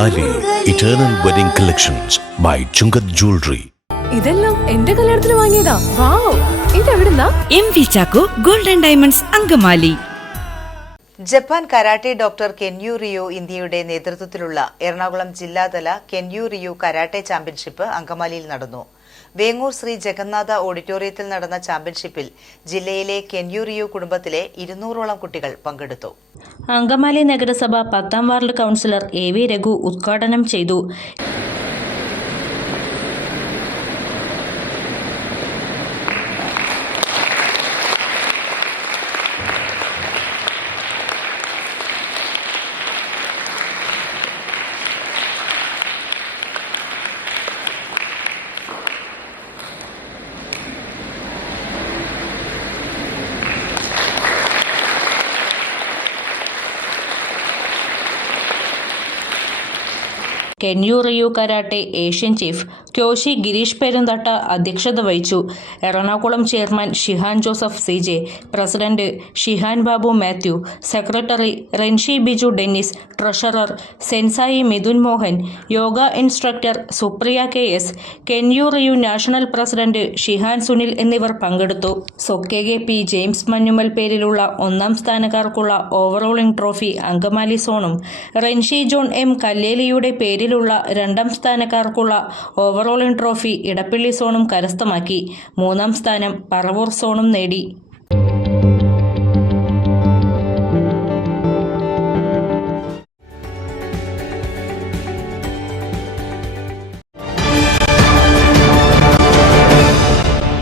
Eternal wedding collections by Chungath jewellery ഇതെല്ലാം എന്റെ കല്യാണത്തിന് വാങ്ങിയതാ. Wow ഇതെവിടുന്നാ? M V Chacko golden diamonds Angamaly. Japan karate doctor Kenyu Ryu ഇന്ത്യയുടെ നേതൃത്വത്തിലുള്ള എറണാകുളം ജില്ലാതല കെന്യു റിയോ കരാട്ടെ ചാമ്പ്യൻഷിപ്പ് അങ്കമാലിയിൽ നടന്നു. വേങ്ങൂർ ശ്രീ ജഗന്നാഥ ഓഡിറ്റോറിയത്തിൽ നടന്ന ചാമ്പ്യൻഷിപ്പിൽ ജില്ലയിലെ കെന്യൂറിയു കുടുംബത്തിലെ ഇരുന്നൂറോളം കുട്ടികൾ പങ്കെടുത്തു. അങ്കമാലി നഗരസഭ പത്താം ward councillor A V Raghu ഉദ്ഘാടനം ചെയ്തു. Kenyu Ryu karate Asian chief Kyoshi Girish Perunthatta അധ്യക്ഷത വഹിച്ചു. Ernakulam chairman Shihan Joseph C J president Shihan Babu Mathew secretary Renshi Biju Dennis treasurer Sensei Mithun Mohan yoga instructor Supriya K S Kenyu Ryu national president Shihan Sunil എന്നിവർ പങ്കെടുത്തു. സൊക്കേഗെ P James Manjummal പേരിലുള്ള ഒന്നാം സ്ഥാനക്കാർക്കുള്ള ഓവറോളിംഗ് trophy Angamaly സോണും റെൻഷി John M കല്ലേലിയുടെ പേരിലുള്ള രണ്ടാം സ്ഥാനക്കാർക്കുള്ള ഓവറോളിംഗ് ട്രോഫി ഇടപ്പള്ളി സോണും കരസ്ഥമാക്കി. മൂന്നാം സ്ഥാനം പറവൂർ സോണും നേടി.